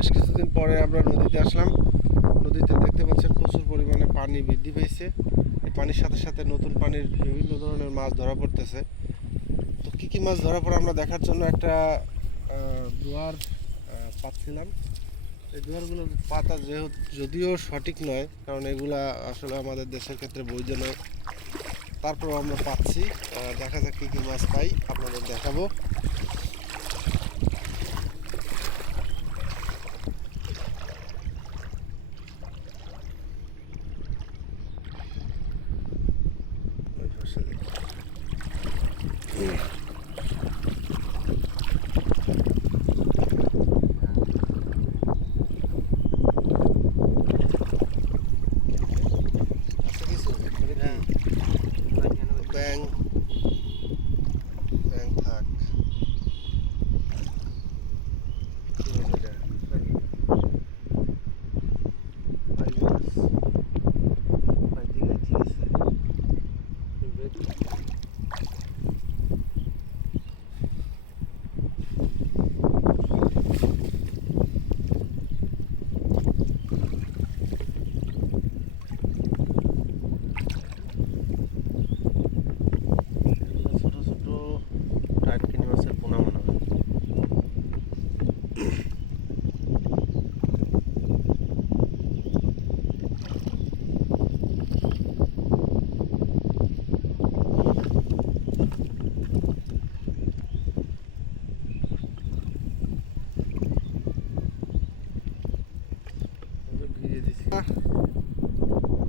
বেশ কিছুদিন পরে আমরা নদীতে আসলাম। নদীতে দেখতে পাচ্ছেন প্রচুর পরিমাণে পানি বৃদ্ধি পেয়েছে। এই পানির সাথে সাথে নতুন পানির বিভিন্ন ধরনের মাছ ধরা পড়তেছে। তো কী কী মাছ ধরা পড়ে আমরা দেখার জন্য একটা দুয়ার পাচ্ছিলাম। এই দুয়ারগুলোর পাতা যদিও সঠিক নয়, কারণ এগুলা আসলে আমাদের দেশের ক্ষেত্রে বৈধ নয়, তারপরও আমরা পাচ্ছি। দেখা যাক কী কী মাছ পাই, আপনাদের দেখাবো। ব্যাং ব্যাং থাক টাটকিনি মাছের পোনা মনে হয়।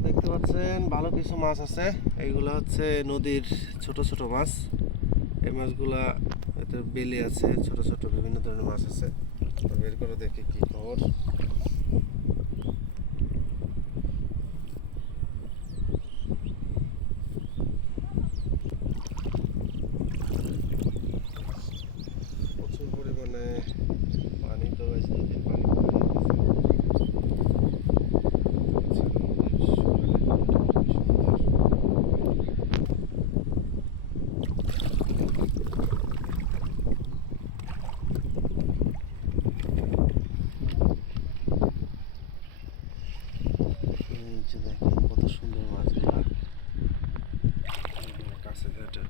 দেখতে পাচ্ছেন ভালো কিছু মাছ আছে। এইগুলো হচ্ছে নদীর ছোট ছোট মাছ। এই মাছগুলা এতে বেলি আছে, ছোট ছোট বিভিন্ন ধরনের মাছ আছে। তো বের করে দেখি কি খবর। প্রচুর পরিমাণে পানি তো হয়েছে, পানি দেখেন কত সুন্দর মাছগুলা কাছে ঘাটে।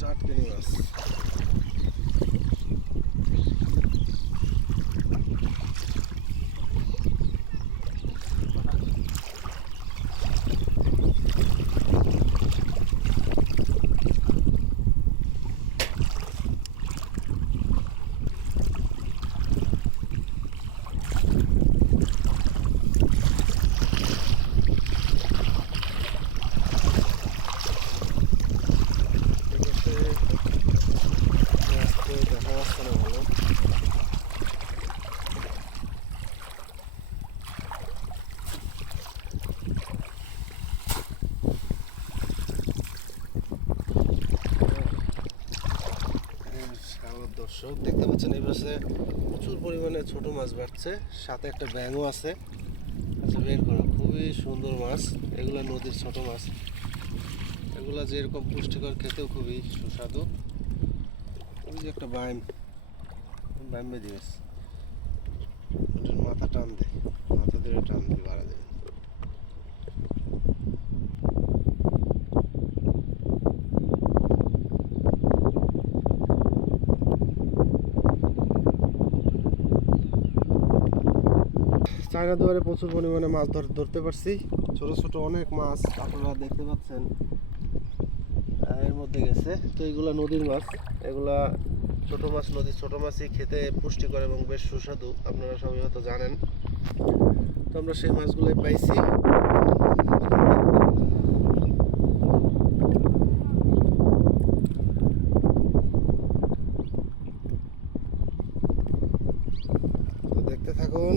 টাটকিনি মাছ। দেখা যাচ্ছে না ভালো। দর্শক দেখতে পাচ্ছেন এই পাশে প্রচুর পরিমাণে ছোট মাছ বাড়ছে, সাথে একটা ব্যাঙও আছে। আচ্ছা, বের করো, খুবই সুন্দর মাছ। এগুলো নদীর ছোট মাছ, এগুলা যেরকম পুষ্টিকর, খেতেও খুবই সুস্বাদু। ওই যে একটা বাইম বেঁধে গেছে, মাথা টান দে, মাথা ধরে টান দিয়ে বাড়া দেবে। চায়না দুয়ারে প্রচুর পরিমাণে মাছ ধরতে পারছি। ছোট ছোট অনেক মাছ আপনারা দেখতে পাচ্ছেন এর মধ্যে গেছে। তো এগুলা নদীর মাছ, এগুলা ছোট মাছ, নদীর ছোট মাছই খেতে পুষ্টিকর এবং বেশ সুস্বাদু, আপনারা সবাই হয়তো জানেন। তো আমরা সেই মাছগুলোই পাইছি। তো দেখতে থাকুন।